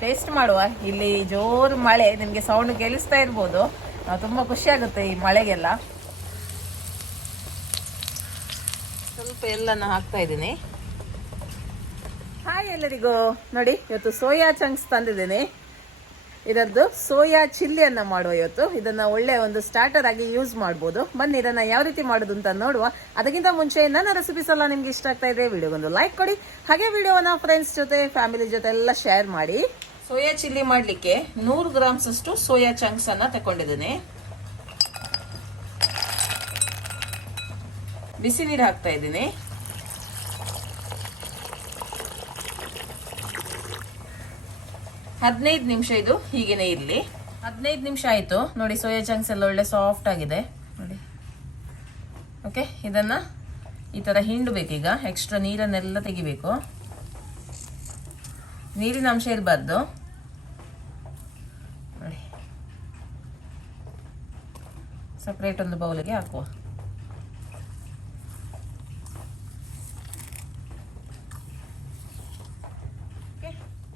Taste ಮಾಡುವ. ಇಲ್ಲಿ ಜೋರು ಮಳೆ ನಿಮ್ಗೆ ಸೌಂಡ್ ಕೇಳಿಸ್ತಾ ಇರ್ಬೋದು. ತುಂಬಾ ಖುಷಿ ಆಗುತ್ತೆ ಈ ಮಳೆಗೆಲ್ಲ. ಸ್ವಲ್ಪ ಎಲ್ಲನ ಹಾಕ್ತಾ ಇದ್ದೀನಿ. ಹಾಯ್ ಎಲ್ಲರಿಗೂ. ನೋಡಿ ಇವತ್ತು ಸೋಯಾ ಚಂಕ್ಸ್ ತಂದಿದ್ದೀನಿ. ಇದರದ್ದು ಸೋಯಾ ಚಿಲ್ಲಿಯನ್ನ ಮಾಡುವ ಇವತ್ತು. ಇದನ್ನ ಒಳ್ಳೆ ಒಂದು ಸ್ಟಾರ್ಟರ್ ಆಗಿ ಯೂಸ್ ಮಾಡ್ಬೋದು. ಬನ್ನಿ, ಇದನ್ನ ಯಾವ ರೀತಿ ಮಾಡೋದು ಅಂತ ನೋಡುವ. ಅದಕ್ಕಿಂತ ಮುಂಚೆ ನನ್ನ ರೆಸಿಪೀಸ್ ಎಲ್ಲ ನಿಮ್ಗೆ ಇಷ್ಟ ಆಗ್ತಾ ಇದೆ ವಿಡಿಯೋಗೊಂದು ಲೈಕ್ ಕೊಡಿ. ಹಾಗೆ ವಿಡಿಯೋನ ಫ್ರೆಂಡ್ಸ್ ಜೊತೆ ಫ್ಯಾಮಿಲಿ ಜೊತೆ ಎಲ್ಲ ಶೇರ್ ಮಾಡಿ. ಸೋಯಾ ಚಿಲ್ಲಿ ಮಾಡ್ಲಿಕ್ಕೆ ನೂರು ಗ್ರಾಮ್ಸ್ ಅಷ್ಟು ಸೋಯಾ ಚಂಕ್ಸ್ ಅನ್ನ ತಕೊಂಡಿದ್ದೀನಿ. ಬಿಸಿ ನೀರು ಹಾಕ್ತಾ ಇದ್ದೀನಿ. ಹದಿನೈದು ನಿಮಿಷ ಇದು, ಹೀಗೇನೆ ಇರಲಿ. ಹದಿನೈದು ನಿಮಿಷ ಆಯಿತು. ನೋಡಿ, ಸೋಯಾ ಚಂಕ್ಸ್ ಎಲ್ಲ ಒಳ್ಳೆ ಸಾಫ್ಟ್ ಆಗಿದೆ. ನೋಡಿ. ಓಕೆ ಇದನ್ನ ಈ ಥರ ಹಿಂಡಬೇಕೀಗ. ಎಕ್ಸ್ಟ್ರಾ ನೀರನ್ನೆಲ್ಲ ತೆಗಿಬೇಕು. ನೀರಿನ ಅಂಶ ಇರಬಾರ್ದು. ನೋಡಿ. ಸಪ್ರೇಟ್ ಒಂದು ಬೌಲಿಗೆ ಹಾಕುವ.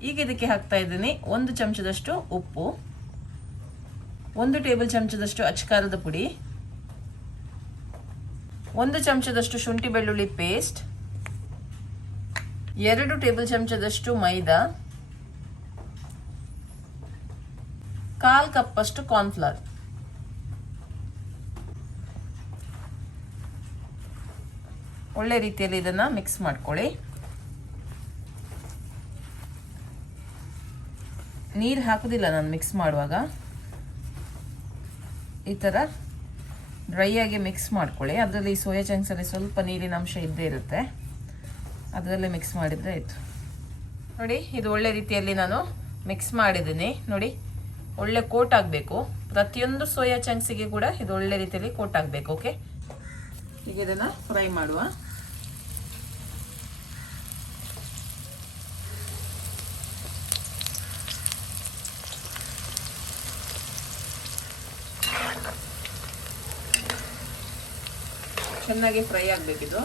ಈಗ ಇದಕ್ಕೆ ಹಾಕ್ತಾ ಇದ್ದೀನಿ ಒಂದು ಚಮಚದಷ್ಟು ಉಪ್ಪು, ಒಂದು ಟೇಬಲ್ ಚಮಚದಷ್ಟು ಅಚ್ಕಾರದ ಪುಡಿ, ಒಂದು ಚಮಚದಷ್ಟು ಶುಂಠಿ ಬೆಳ್ಳುಳ್ಳಿ ಪೇಸ್ಟ್, ಎರಡು ಟೇಬಲ್ ಚಮಚದಷ್ಟು ಮೈದಾ, ಕಾಲ್ ಕಪ್ ಅಷ್ಟು ಕಾರ್ನ್ಫ್ಲವರ್. ಒಳ್ಳೆ ರೀತಿಯಲ್ಲಿ ಇದನ್ನ ಮಿಕ್ಸ್ ಮಾಡ್ಕೊಳ್ಳಿ. ನೀರು ಹಾಕೋದಿಲ್ಲ ನಾನು ಮಿಕ್ಸ್ ಮಾಡುವಾಗ. ಈ ಥರ ಡ್ರೈ ಆಗಿ ಮಿಕ್ಸ್ ಮಾಡ್ಕೊಳ್ಳಿ. ಅದರಲ್ಲಿ ಸೋಯಾ ಚಂಕ್ಸಲ್ಲಿ ಸ್ವಲ್ಪ ನೀರಿನ ಅಂಶ ಇದ್ದೇ ಇರುತ್ತೆ. ಅದರಲ್ಲೇ ಮಿಕ್ಸ್ ಮಾಡಿದರೆ ಆಯಿತು. ನೋಡಿ, ಇದು ಒಳ್ಳೆ ರೀತಿಯಲ್ಲಿ ನಾನು ಮಿಕ್ಸ್ ಮಾಡಿದ್ದೀನಿ. ನೋಡಿ, ಒಳ್ಳೆ ಕೋಟ್ ಆಗಬೇಕು. ಪ್ರತಿಯೊಂದು ಸೋಯಾ ಚಂಕ್ಸಿಗೆ ಕೂಡ ಇದು ಒಳ್ಳೆ ರೀತಿಯಲ್ಲಿ ಕೋಟ್ ಆಗಬೇಕು ಓಕೆ ಈಗ ಇದನ್ನು ಫ್ರೈ ಮಾಡುವ. ಚೆನ್ನಾಗಿ ಫ್ರೈ ಆಗಬೇಕಿದು.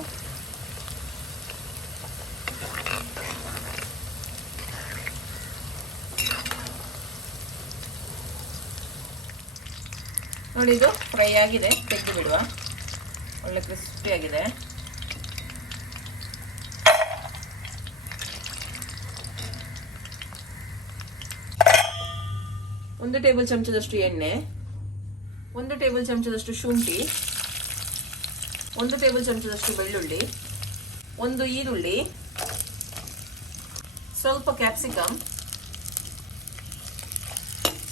ನೋಡಿ ಇದು ಫ್ರೈ ಆಗಿದೆ, ತೆಗೆದು ಬಿಡುವ. ಒಳ್ಳೆ ಕ್ರಿಸ್ಪಿ ಆಗಿದೆ. ಒಂದು ಟೇಬಲ್ ಚಮಚದಷ್ಟು ಎಣ್ಣೆ, ಒಂದು ಟೇಬಲ್ ಚಮಚದಷ್ಟು ಶುಂಠಿ ಒಂದು ಟೇಬಲ್ ಚಮಚದಷ್ಟು ಬೆಳ್ಳುಳ್ಳಿ, ಒಂದು ಈರುಳ್ಳಿ, ಸ್ವಲ್ಪ ಕ್ಯಾಪ್ಸಿಕಮ್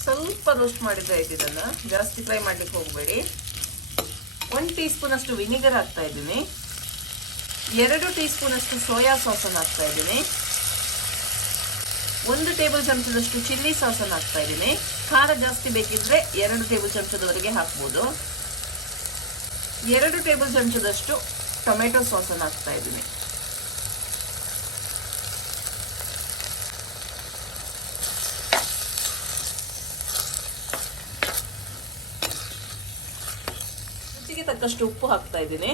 ಸ್ವಲ್ಪ ರೋಸ್ಟ್ ಮಾಡಿದ್ರೆ ಇದನ್ನು. ಜಾಸ್ತಿ ಫ್ರೈ ಮಾಡಲಿಕ್ಕೆ ಹೋಗಬೇಡಿ. ಒಂದು ಟೀ ಸ್ಪೂನ್ ಅಷ್ಟು ವಿನಿಗರ್ ಹಾಕ್ತಾ ಇದ್ದೀನಿ. ಎರಡು ಟೀ ಸ್ಪೂನ್ ಅಷ್ಟು ಸೋಯಾ ಸಾಸನ್ನು ಹಾಕ್ತಾ ಇದ್ದೀನಿ. ಒಂದು ಟೇಬಲ್ ಚಮಚದಷ್ಟು ಚಿಲ್ಲಿ ಸಾಸನ್ನು ಹಾಕ್ತಾ ಇದ್ದೀನಿ. ಖಾರ ಜಾಸ್ತಿ ಬೇಕಿದ್ರೆ ಎರಡು ಟೇಬಲ್ ಚಮಚದವರೆಗೆ ಹಾಕ್ಬೋದು. ಎರಡು ಟೇಬಲ್ ಚಮಚದಷ್ಟು ಟೊಮೆಟೊ ಸಾಸನ್ನು ಹಾಕ್ತಾ ಇದ್ದೀನಿ. ರುಚಿಗೆ ತಕ್ಕಷ್ಟು ಉಪ್ಪು ಹಾಕ್ತಾ ಇದ್ದೀನಿ.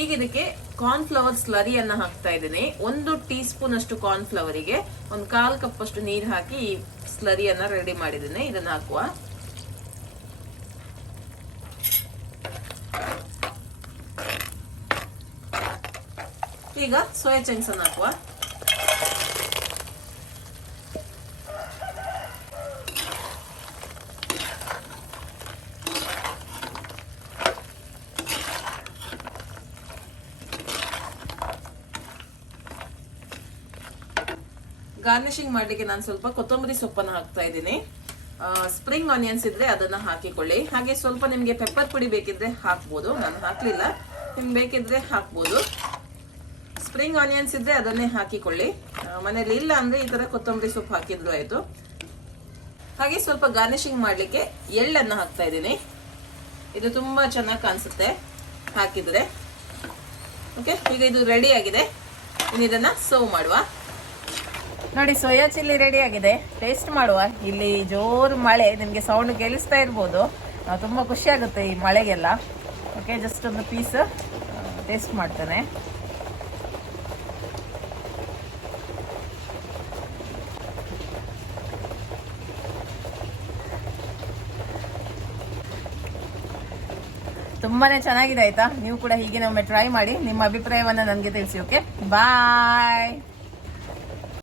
ಈಗ ಇದಕ್ಕೆ ಕಾರ್ನ್ ಫ್ಲವರ್ ಸ್ಲರಿಯನ್ನ ಹಾಕ್ತಾ ಇದ್ದೀನಿ. ಒಂದು ಟೀ ಸ್ಪೂನ್ ಅಷ್ಟು ಕಾರ್ನ್ಫ್ಲವರಿಗೆ ಒಂದು ಕಾಲು ಕಪ್ ಅಷ್ಟು ನೀರು ಹಾಕಿ ಈ ಸ್ಲರಿಯನ್ನ ರೆಡಿ ಮಾಡಿದ್ದೀನಿ. ಇದನ್ನ ಹಾಕುವ. ಈಗ ಸೋಯಾ ಚಂಕ್ಸ್ ಅನ್ನು ಹಾಕುವ. ಗಾರ್ನಿಶಿಂಗ್ ಮಾಡಲಿಕ್ಕೆ ನಾನು ಸ್ವಲ್ಪ ಕೊತ್ತಂಬರಿ ಸೊಪ್ಪನ್ನು ಹಾಕ್ತಾ ಇದ್ದೀನಿ. ಸ್ಪ್ರಿಂಗ್ ಆನಿಯನ್ಸ್ ಇದ್ರೆ ಅದನ್ನ ಹಾಕಿಕೊಳ್ಳಿ. ಹಾಗೆ ಸ್ವಲ್ಪ ನಿಮಗೆ ಪೆಪ್ಪರ್ ಪುಡಿ ಬೇಕಿದ್ರೆ ಹಾಕ್ಬೋದು. ನಾನು ಹಾಕ್ಲಿಲ್ಲ. ನಿಮ್ಗೆ ಬೇಕಿದ್ರೆ ಹಾಕ್ಬೋದು. ಸ್ಪ್ರಿಂಗ್ ಆನಿಯನ್ಸ್ ಇದ್ರೆ ಅದನ್ನೇ ಹಾಕಿಕೊಳ್ಳಿ. ಮನೇಲಿ ಇಲ್ಲ ಅಂದ್ರೆ ಈ ತರ ಕೊತ್ತಂಬರಿ ಸೊಪ್ಪು ಹಾಕಿದ್ರು ಆಯ್ತು. ಹಾಗೆ ಸ್ವಲ್ಪ ಗಾರ್ನಿಶಿಂಗ್ ಮಾಡಲಿಕ್ಕೆ ಎಳ್ಳನ್ನು ಹಾಕ್ತಾ ಇದ್ದೀನಿ. ಇದು ತುಂಬಾ ಚೆನ್ನಾಗಿ ಕಾಣಿಸುತ್ತೆ ಹಾಕಿದ್ರೆ. ಓಕೆ ಈಗ ಇದು ರೆಡಿ ಆಗಿದೆ. ಇನ್ನು ಇದನ್ನ ಸರ್ವ್ ಮಾಡುವ. ನೋಡಿ, ಸೋಯಾ ಚಿಲ್ಲಿ ರೆಡಿ ಆಗಿದೆ. ಟೇಸ್ಟ್ ಮಾಡುವ. ಇಲ್ಲಿ ಜೋರು ಮಳೆ, ನಿಮಗೆ ಸೌಂಡ್ ಕೇಳಿಸ್ತಾ ಇರ್ಬೋದು. ತುಂಬ ಖುಷಿ ಆಗುತ್ತೆ ಈ ಮಳೆಗೆಲ್ಲ. ಓಕೆ ಜಸ್ಟ್ ಒಂದು ಪೀಸ್ ಟೇಸ್ಟ್ ಮಾಡ್ತೇನೆ. ತುಂಬಾನೇ ಚೆನ್ನಾಗಿದೆ, ಆಯ್ತಾ? ನೀವು ಕೂಡ ಹೀಗೆ ನಮ್ಮ ಟ್ರೈ ಮಾಡಿ. ನಿಮ್ಮ ಅಭಿಪ್ರಾಯವನ್ನು ನನಗೆ ತಿಳಿಸಿ ಓಕೆ ಬಾಯ್